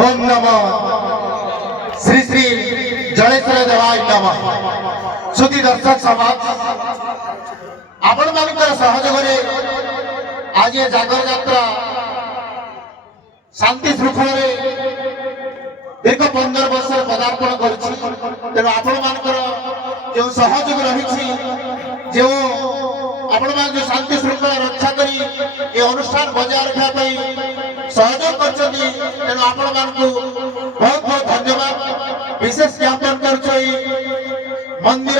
ओम नमः श्री श्री जलेश्वर देवाय नमः। सुधी दर्शक समाज आपण मानकर सहयोग आज ये जागर यात्रा शांति श्रृंखल दीर्घ 15 वर्ष पदार्पण कर तेणु आपण मानकर जो सहयोग रही जो आपण मान जो शांति श्रृंखला रक्षा करी ये अनुष्ठान बजाय रखा सहयोग कर तेणु आपण मान को बहुत बहुत धन्यवाद विशेष ज्ञापन कर मंदिर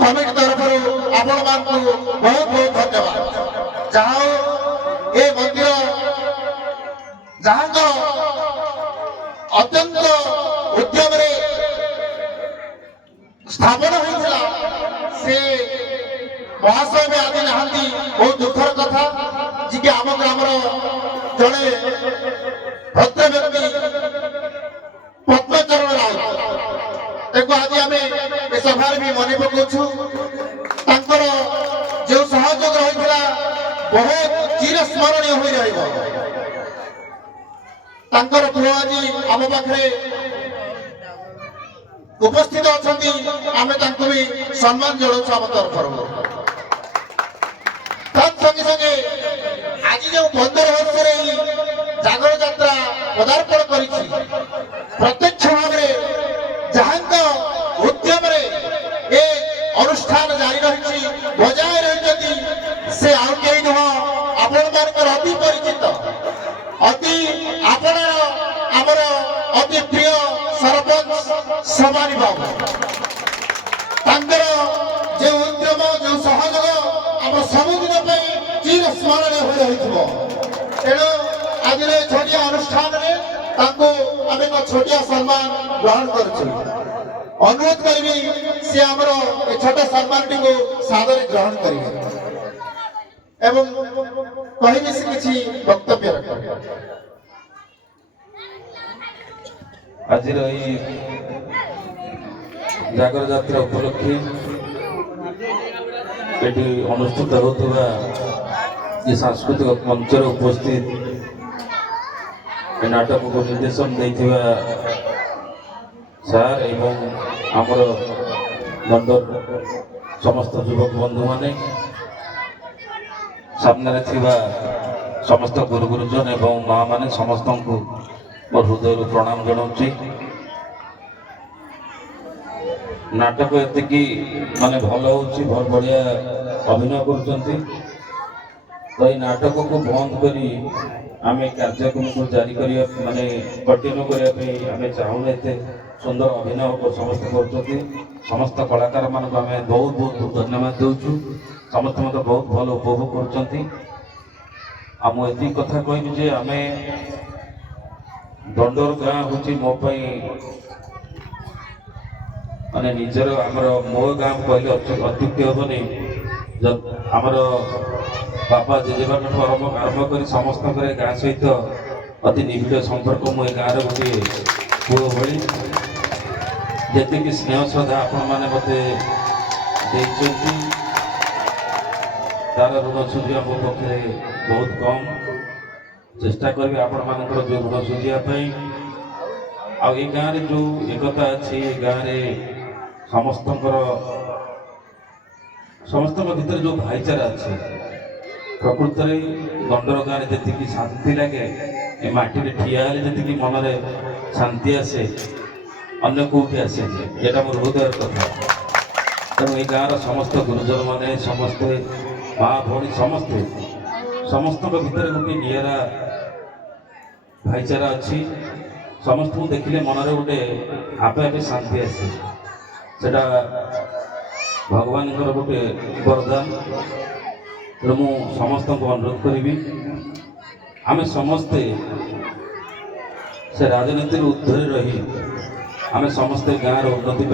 कमिटी तरफ आपण मान को बहुत बहुत धन्यवाद। जहाँ ये मंदिर जहाँ अत्यंत उद्यम स्थापन होता से महाशय में आदि नहांती बहुत दुखर कथा जी आम ग्राम जड़े भद्र व्यक्ति पद्मचरण राउत आज आम सभा भी मन पकाऊ जो सहयोग रही बहुत चिरस्मरणीय हो पुओ आज आम पाखे उपस्थित अच्छा आम भी सम्मान जनाऊँ आम तरफ संगे संगे आज जो 15 वर्ष जागर यात्रा पदार्पण कर प्रत्यक्ष भाव जहाँ उद्यम ये अनुष्ठान जारी रही बजाय रही से आउ कहीं नुह आपण मान अति परिचित अति आपण आमर अति प्रिय सरपंच समानी बाबू जो उद्यम जो सहयोग आम सबुदिन चिर स्मरणीय हो रही तेणु आज छोटिया अनुष्ठान आम एक छोटिया सम्मान ग्रहण कर अनुरोध करी सी आम छोटा सम्मान टी सादर ग्रहण करेंगे एवं कहि से किसी वक्तव्य रख आज जागर यात्रा उपलक्षे ये अनुष्ठित होता ये सांस्कृतिक मंचर उपस्थित नाटक को निर्देशन देथिबा सार एवं आमर मंडल समस्त युवक बंधु माने सामने थिबा समस्त गुरु गुरुजन एवं माँ माने समस्त को मोर हृदय प्रणाम जनाऊँगी। नाटक एति माने भल होची बहुत बढ़िया अभिनय करुचंती तो ये नाटक को बंद करी आमे कार्यक्रम को जारी करिया माने कंटिन्यू करिया आमे चाहूँ एते सुंदर अभिनय को समस्त करचंती समस्त कलाकार मान को आमे बहुत बहुत धन्यवाद देउछु समस्त मत बहुत भल उपभोग करचंती। आ मु एति कथा कहबी जे आमे दंडर गाँ होची मो पई माने निजर आमर मो गाँ कहले अत्युक्ति हेबनी जब आमर बापा जेजेबान आरंभ कर समस्त गाँ सहित अति निबिड़ संपर्क मो गाँव गोटे पुओ भली जी स्नेह श्रद्धा आपण मैंने मत तार ऋण सुझा मो पक्षे बहुत कम चेष्टा करी आपण मान जो ऋण सुझापी आ गाँव में जो एकता अच्छी गाँव में समस्त भीतर जो भाईचारा अच्छे प्रकृत दंडर गाँव में जी शांति लगे ए माटी ठिया जी मन में शांति आसे अन्य कौटी आसे यहाँ मोर हृदय कथा तेणु ये गाँव समस्त गुरुजन मैंने समस्ते माँ भौणी समस्ते समस्त भीतर गोटे निरा भाईचारा अच्छी समस्त को देखिले मन में गोटे आपे आपे शांति आसे सेटा भगवान गोटे वरदान तेणु मु समस्त को अनुरोध करी आम समस्ते से राजनीति ऊर्ध्व रही आम समस्ते गाँव उन्नति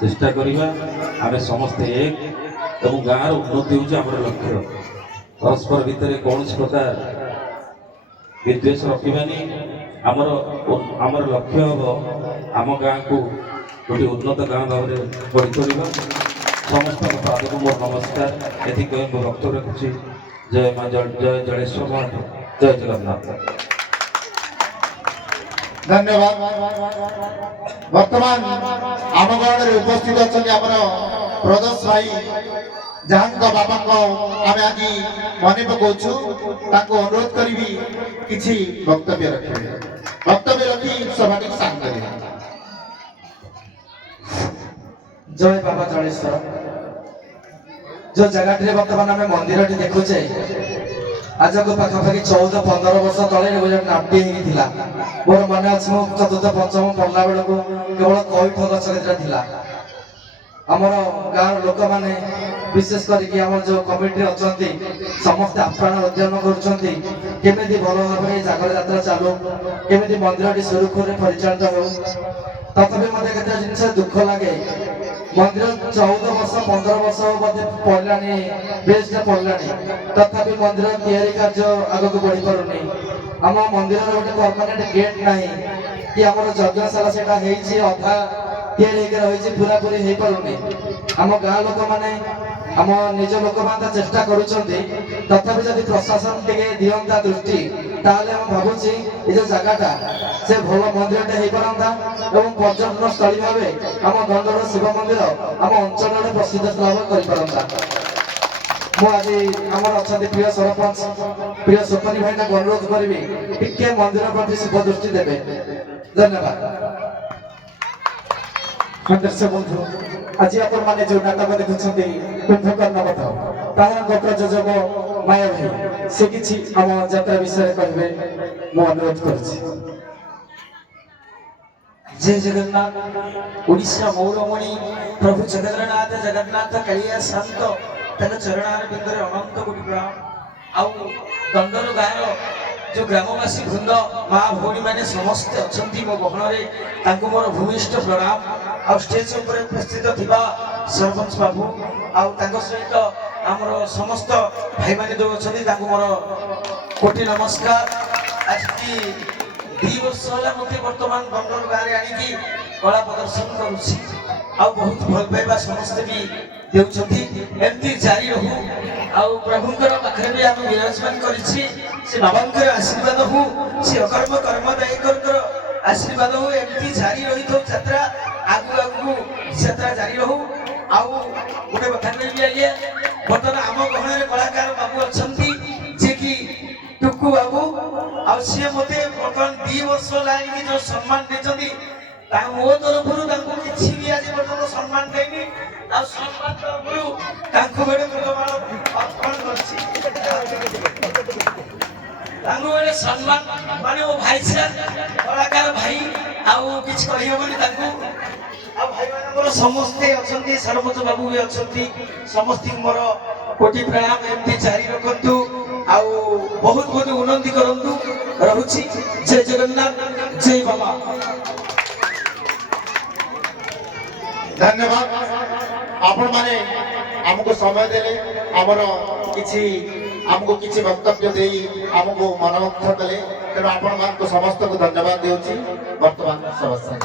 चेष्टा करवा आम समस्ते एक और गाँव उन्नति हूँ लक्ष्य परस्पर भितर कौन प्रकार विद्वेष रखानी आमर लक्ष्य हम आम गाँव को गोटे उन्नत गाँव भाव बढ़ी चलवा समस्त पाद को मोर नमस्कार ये वक्तव्य रखुच्छी जय माँ जय जलेश्वर। জয় জগন্নাথ। ধন্যবাদ। বর্তমান ଆମ ଗହଣରେ ଉପସ୍ଥିତ ଅଛନ୍ତି ଆମର ପ୍ରଦୋଷ ଭାଇ, ଯାହାଙ୍କ ବାପାଙ୍କ ଆମେ ଆଜି ମନେ ପକାଉଛୁ। ତାଙ୍କୁ ଅନୁରୋଧ କରିବି କିଛି ବକ୍ତବ୍ୟ ରଖିବେ, ବକ୍ତବ୍ୟ ରଖି ସଭାଟି ଶାନ୍ତ କରିବେ। ଜୟ ବାବା ଜଳେଶ୍ୱର। ଯୋଉ ଜାଗାଟିରେ ବର୍ତ୍ତମାନ ଆମେ ମନ୍ଦିରଟି ଦେଖୁଛେ, ଆଜକୁ ପାଖାପାଖି 14-15 ବର୍ଷ ତଳେ ଗୋଟେ ନାଟି ହେଇକି ଥିଲା। ମୋର ମନେ ଅଛି, ମୁଁ ଚତୁର୍ଥ ପଞ୍ଚମ ପଢିଲା ବେଳକୁ କେବଳ କଇଠ ଗଛ କେତେଟା ଥିଲା। ଆମର ଗାଁର ଲୋକମାନେ ବିଶେଷ କରିକି ଆମର ଯୋଉ କମିଟି ଅଛନ୍ତି ସମସ୍ତେ ଆପ୍ରାଣ ଉଦ୍ୟମ କରୁଛନ୍ତି କେମିତି ଭଲ ଭାବରେ ଏ ଜାଗର ଯାତ୍ରା ଚାଲୁ, କେମିତି ମନ୍ଦିରଟି ସୁରୁଖୁରୁରେ ପରିଚାଳିତ ହେଉ। ତଥାପି ମୋତେ କେତେ ଜିନିଷ ଦୁଃଖ ଲାଗେ, ମନ୍ଦିର 14 ବର୍ଷ 15 ବର୍ଷ ବୋଧେ ପଡ଼ିଲାଣି, ବେଶଟା ପଡ଼ିଲାଣି, ତଥାପି ମନ୍ଦିର ତିଆରି କାର୍ଯ୍ୟ ଆଗକୁ ବଢି ପାରୁନି। ଆମ ମନ୍ଦିରର ଗୋଟେ ପର୍ମାନେଣ୍ଟ ଗେଟ୍ ନାହିଁ, କି ଆମର ଯଜ୍ଞଶାଳା ସେଟା ହେଇଛି ଅଧା ତିଆରି ହେଇକି ରହିଛି, ପୁରାପୁରି ହେଇପାରୁନି। ଆମ ଗାଁ ଲୋକମାନେ, ଆମ ନିଜ ଲୋକମାନେ ଚେଷ୍ଟା କରୁଛନ୍ତି, ତଥାପି ଯଦି ପ୍ରଶାସନ ଟିକେ ଦିଅନ୍ତା ଦୃଷ୍ଟି, ତାହେଲେ ମୁଁ ଭାବୁଛି ଏ ଯୋଉ ଜାଗାଟା ସେ ଭଲ ମନ୍ଦିରଟେ ହେଇପାରନ୍ତା ଏବଂ ପର୍ଯ୍ୟଟନ ସ୍ଥଳୀ ଭାବେ ଆମ ଦଣ୍ଡର ଶିବ ମନ୍ଦିର ଆମ ଅଞ୍ଚଳରେ ପ୍ରସିଦ୍ଧ ଲାଭ କରିପାରନ୍ତା। ମୁଁ ଆଜି ଆମର ଅଛନ୍ତି ପ୍ରିୟ ସରପଞ୍ଚ, ପ୍ରିୟ ସୁପନୀ ଭାଇଙ୍କୁ ଅନୁରୋଧ କରିବି ଟିକେ ମନ୍ଦିର ପ୍ରତି ଶୁଭ ଦୃଷ୍ଟି ଦେବେ। ଧନ୍ୟବାଦ। ଦର୍ଶକ ବନ୍ଧୁ, ଆଜି ଆପଣମାନେ ଯୋଉ ନାଟକ ଦେଖୁଛନ୍ତି କୁମ୍ଭକର୍ଣ୍ଣ ବଧ, ତାହାର ପ୍ରଯୋଜକ ମାୟା ଭାଇ, ସେ କିଛି ଆମ ଯାତ୍ରା ବିଷୟରେ କହିବେ ମୁଁ ଅନୁରୋଧ କରୁଛି। जय जगन्नाथ। ओडिशा मौरमणि प्रभु जगन्नाथ जगन्नाथ कालिया शांत तक चरणार बिंदुरे अनंत कोटि प्रणाम। आउ दंडर गाँव जो ग्रामवासी वृंद माँ भौणी मैंने समस्ते अछंती मो गहणरे तांको मोर भूमिष्ठ प्रणाम। आउ स्टेज ऊपर उपस्थित थिबा सरपंच बाबू आउ तांको सहित हमर समस्त भाई माने जो अछंती तांको मोर कोटि नमस्कार। आज 2 वर्ष होला मते वर्तमान दंडर गाँव आनिकी कला प्रदर्शन करुछि। आउ बहुत भल पाइबा समस्ते भी देउछथि, एमती जारी रहू। आउ प्रभुंकर पाखरे भी आम विराजमान करिछि, से बाबांकर आशीर्वाद हो, से अकर्म कर्मदायी कर आशीर्वाद हो, एमती जारी रही तो यात्रा आगु आगु यात्रा जारी रहू। आउ गोटे कथा कहबी आइए, बर्तमान आम गहणरे कलाकार बाबू अछंती जे कि टुकु बाबू, आउ से मते बर्तमान 2 वर्ष लागिक जो सम्मान देछथि, ता मो तरफरु तांको किछि भी आज पर्यंत सम्मान देनी। आ सम्मान तरफरु तांको बेडे प्रमाण अर्पण करछि। तांको बेडे सम्मान माने ओ भाई साहब कलाकार भाई आउ किछ कहिबोनी तांको। आ भाई मानकर समस्ते अछंती, सरपंच बाबू भी अछंती, समस्ती मोर कोटि प्रणाम। एमती जारी रखंतु, आउ बहुत बहुत उन्नति करंतु रहुछि। जय जगन्नाथ, जय बाबा। धन्यवाद। आपण माने हमको समय देले, हमरो किछि वक्तव्य देई हमको मनमुग्ध कले, तेणु आपण मानको समस्त को धन्यवाद देउछि। वर्तमान समस्या